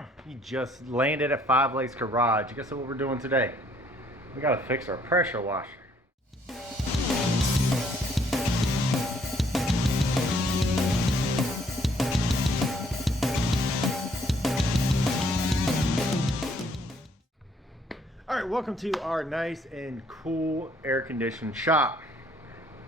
Bam! He just landed at Five Lakes Garage. Guess what we're doing today? We gotta fix our pressure washer. Alright, welcome to our nice and cool air-conditioned shop.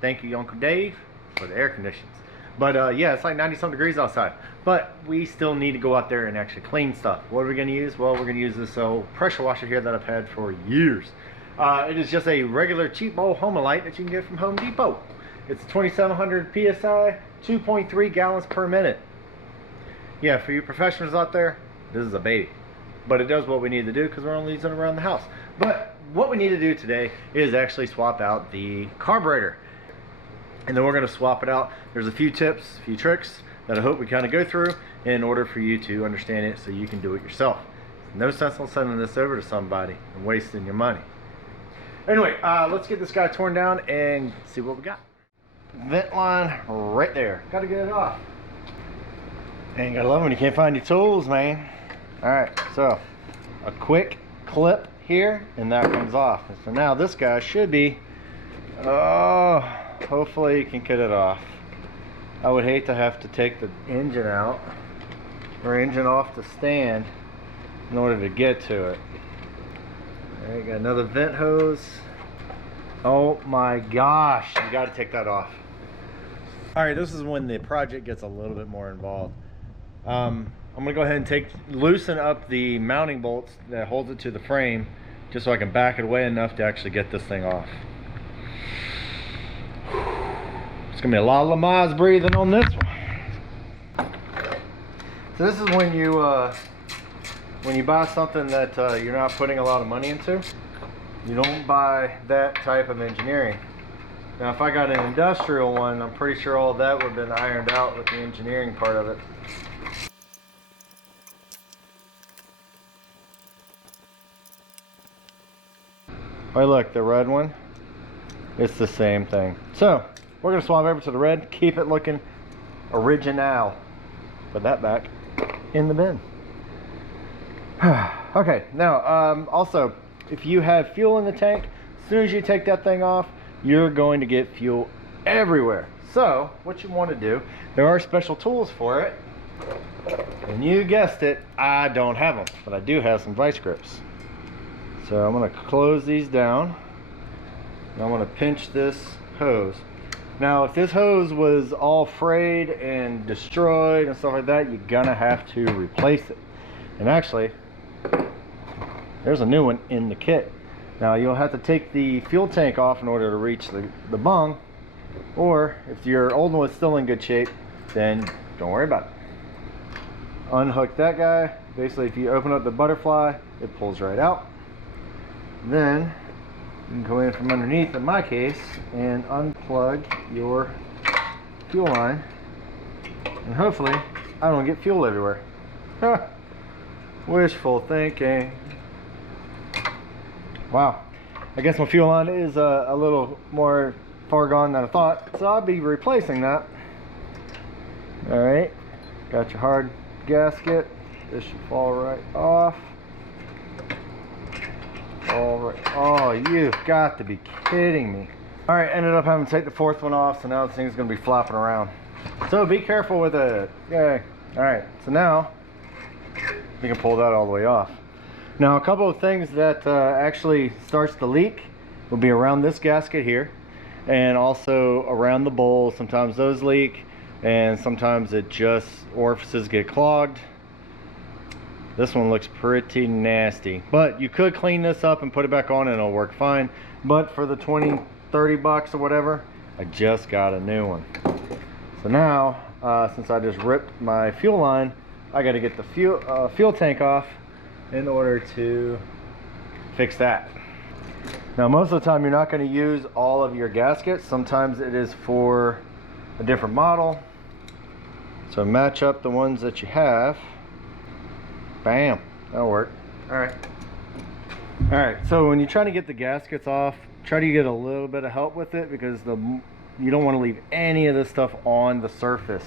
Thank you, Uncle Dave, for the air conditions. But yeah, it's like 90-some degrees outside. But we still need to go out there and actually clean stuff. What are we going to use? Well, we're going to use this old pressure washer here that I've had for years. It is just a regular cheap old Homelite that you can get from Home Depot. It's 2,700 PSI, 2.3 gallons per minute. Yeah, for you professionals out there, this is a baby. But it does what we need to do because we're only using it around the house. But what we need to do today is actually swap out the carburetor. And then we're going to swap it out. There's a few tips, a few tricks that I hope we kind of go through in order for you to understand it so you can do it yourself. No sense in sending this over to somebody and wasting your money. Anyway, let's get this guy torn down and see what we got. Vent line right there. Got to get it off. And gotta love it when you can't find your tools, man. Alright, so a quick clip here and that comes off. So now this guy should be, hopefully you can get it off. I would hate to have to take the engine out or engine off the stand in order to get to it. Alright, got another vent hose. Oh my gosh, you got to take that off. Alright, this is when the project gets a little bit more involved. I'm going to go ahead and loosen up the mounting bolts that holds it to the frame just so I can back it away enough to actually get this thing off. It's going to be a lot of Lamaze breathing on this one. So this is when you buy something that you're not putting a lot of money into. You don't buy that type of engineering. Now if I got an industrial one, I'm pretty sure all that would have been ironed out with the engineering part of it. Oh look, the red one, it's the same thing. So we're going to swap over to the red, keep it looking original. Put that back in the bin. Okay, now also, if you have fuel in the tank, as soon as you take that thing off, you're going to get fuel everywhere. So what you want to do, there are special tools for it. And you guessed it, I don't have them, but I do have some vice grips. So I'm going to close these down. And I'm going to pinch this hose. Now if this hose was all frayed and destroyed and stuff like that, you're going to have to replace it. And actually, there's a new one in the kit. Now you'll have to take the fuel tank off in order to reach the bung. Or if your old one is still in good shape, then don't worry about it. Unhook that guy. Basically if you open up the butterfly, it pulls right out. Then you can go in from underneath, in my case, and unplug your fuel line. And hopefully I don't get fuel everywhere. Wishful thinking. Wow. I guess my fuel line is a little more far gone than I thought, so I'll be replacing that. Alright, got your hard gasket. This should fall right off. Alright. Oh, you've got to be kidding me. Alright, ended up having to take the fourth one off, so now this thing's going to be flopping around. So be careful with it. Yay. Alright, so now you can pull that all the way off. Now a couple of things that actually starts the leak will be around this gasket here and also around the bowl. Sometimes those leak and sometimes it just orifices get clogged. This one looks pretty nasty, but you could clean this up and put it back on and it'll work fine. But for the 20-30 bucks or whatever, I just got a new one. So now since I just ripped my fuel line, I got to get the fuel tank off in order to fix that. Now most of the time you're not going to use all of your gaskets. Sometimes it is for a different model. So match up the ones that you have. Bam, that'll work. Alright, so when you're trying to get the gaskets off, try to get a little bit of help with it because you don't want to leave any of this stuff on the surface.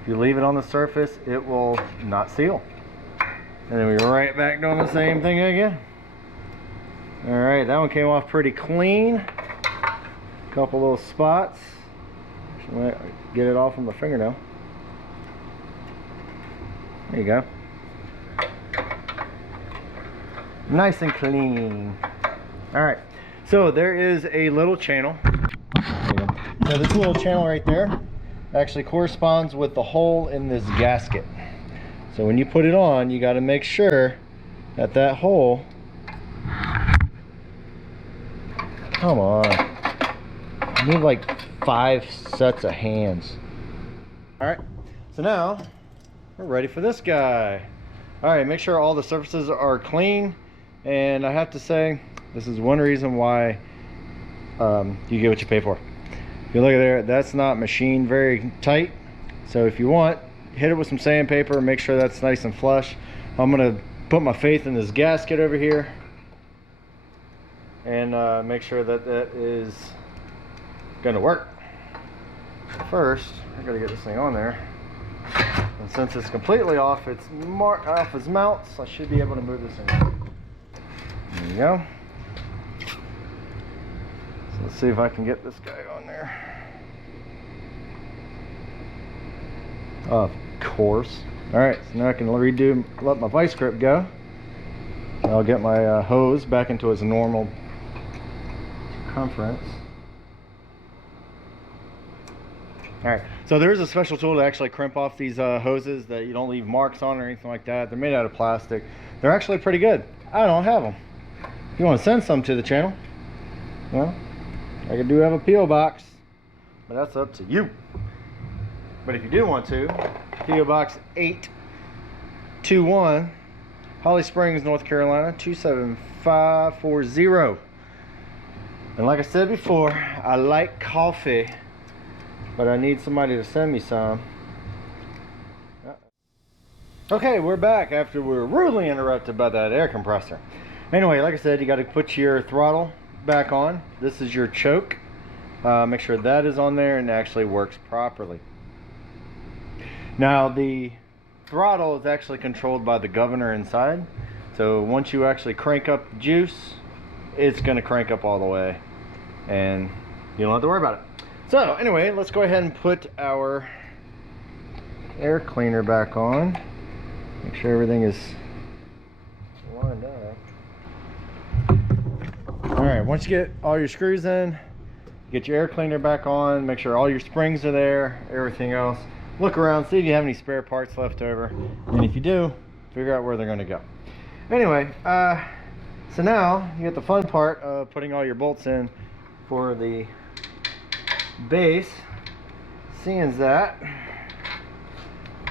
If you leave it on the surface, it will not seal. And then we're right back doing the same thing again. All right, that one came off pretty clean. Couple little spots. Get it off from the fingernail. There you go. Nice and clean. All right, so there is a little channel. So this little channel right there actually corresponds with the hole in this gasket. So when you put it on, you got to make sure that that hole, come on, you need like 5 sets of hands. All right, so now we're ready for this guy. All right, make sure all the surfaces are clean. And I have to say, this is one reason why you get what you pay for. If you look at there, that's not machined very tight. So if you want, hit it with some sandpaper, make sure that's nice and flush. I'm gonna put my faith in this gasket over here and make sure that that is gonna work. First, I gotta get this thing on there. And since it's completely off its mounts, I should be able to move this thing. There you go. So let's see if I can get this guy on there. Of course. Alright, so now I can let my vice grip go. I'll get my hose back into its normal circumference. Alright, so there's a special tool to actually crimp off these hoses that you don't leave marks on or anything like that. They're made out of plastic. They're actually pretty good. I don't have them. If you want to send some to the channel, well, I do have a P.O. box, but that's up to you. But if you do want to, P.O. Box 821, Holly Springs, North Carolina, 27540. And like I said before, I like coffee, but I need somebody to send me some. Okay, we're back after we were rudely interrupted by that air compressor. Anyway, like I said, you got to put your throttle back on. This is your choke. Make sure that is on there and actually works properly. Now, the throttle is actually controlled by the governor inside. So once you actually crank up the juice, it's going to crank up all the way. And you don't have to worry about it. So anyway, let's go ahead and put our air cleaner back on. Make sure everything is lined up. Alright, once you get all your screws in, get your air cleaner back on, make sure all your springs are there, everything else. Look around, see if you have any spare parts left over. And if you do, figure out where they're going to go. Anyway, so now you get the fun part of putting all your bolts in for the base. Seeing as that,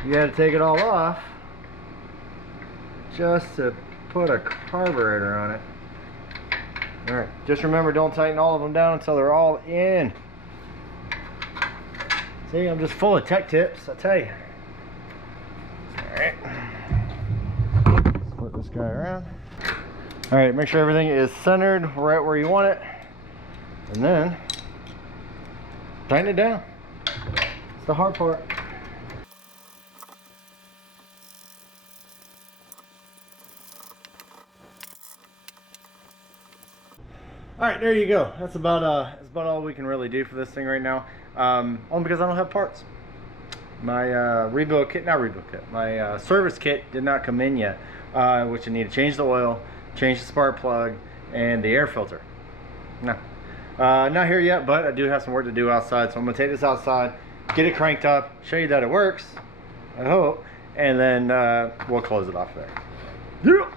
you got to take it all off just to put a carburetor on it. Alright, just remember, don't tighten all of them down until they're all in. See, I'm just full of tech tips, I tell you. Alright. Split this guy around. Alright, make sure everything is centered right where you want it. And then, tighten it down. It's the hard part. Alright, there you go. That's about all we can really do for this thing right now. Only because I don't have parts. My my service kit did not come in yet, which I need to change the oil, change the spark plug, and the air filter. No, not here yet, but I do have some work to do outside, so I'm going to take this outside, get it cranked up, show you that it works, I hope, and then we'll close it off there. Yeah.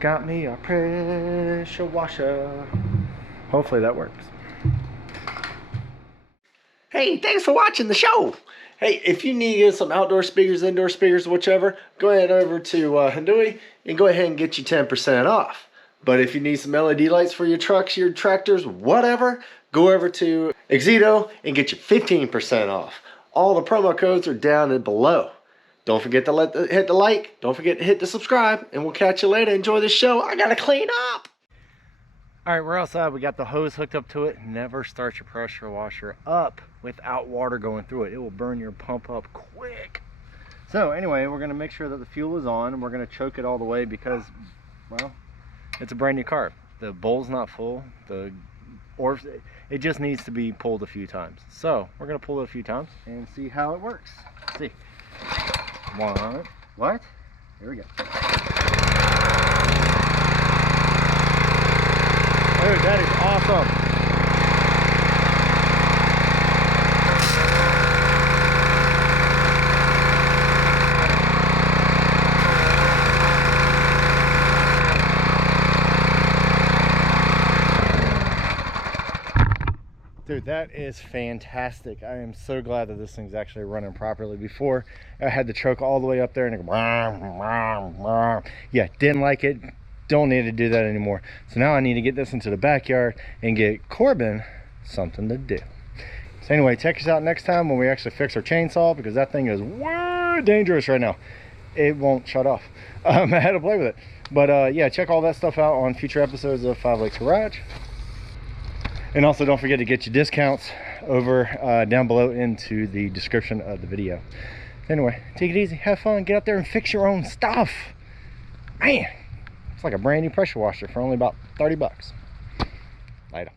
Got me a pressure washer. Hopefully that works. Hey, thanks for watching the show. Hey, if you need some outdoor speakers, indoor speakers, whichever, go ahead over to Handui and go ahead and get you 10% off. But if you need some LED lights for your trucks, your tractors, whatever, go over to Exito and get you 15% off. All the promo codes are down and below. Don't forget to hit the like. Don't forget to hit the subscribe. And we'll catch you later. Enjoy the show. I got to clean up. All right, we're outside. We got the hose hooked up to it. Never start your pressure washer up without water going through it. It will burn your pump up quick. So anyway, we're going to make sure that the fuel is on, and we're going to choke it all the way because, well, it's a brand new carb. The bowl's not full. It just needs to be pulled a few times. So we're going to pull it a few times and see how it works. Let's see. One. What? Here we go. Dude, that is awesome. Dude, that is fantastic. I am so glad that this thing's actually running properly. Before, I had to choke all the way up there and it go, yeah, didn't like it. Don't need to do that anymore. So now I need to get this into the backyard and get Corbin something to do. So anyway, check us out next time when we actually fix our chainsaw, because that thing is way dangerous right now. It won't shut off. I had to play with it. But yeah, check all that stuff out on future episodes of 5 Lakes Garage. And also don't forget to get your discounts over down below into the description of the video. Anyway, take it easy, have fun, get out there and fix your own stuff. Man, it's like a brand new pressure washer for only about 30 bucks. Later.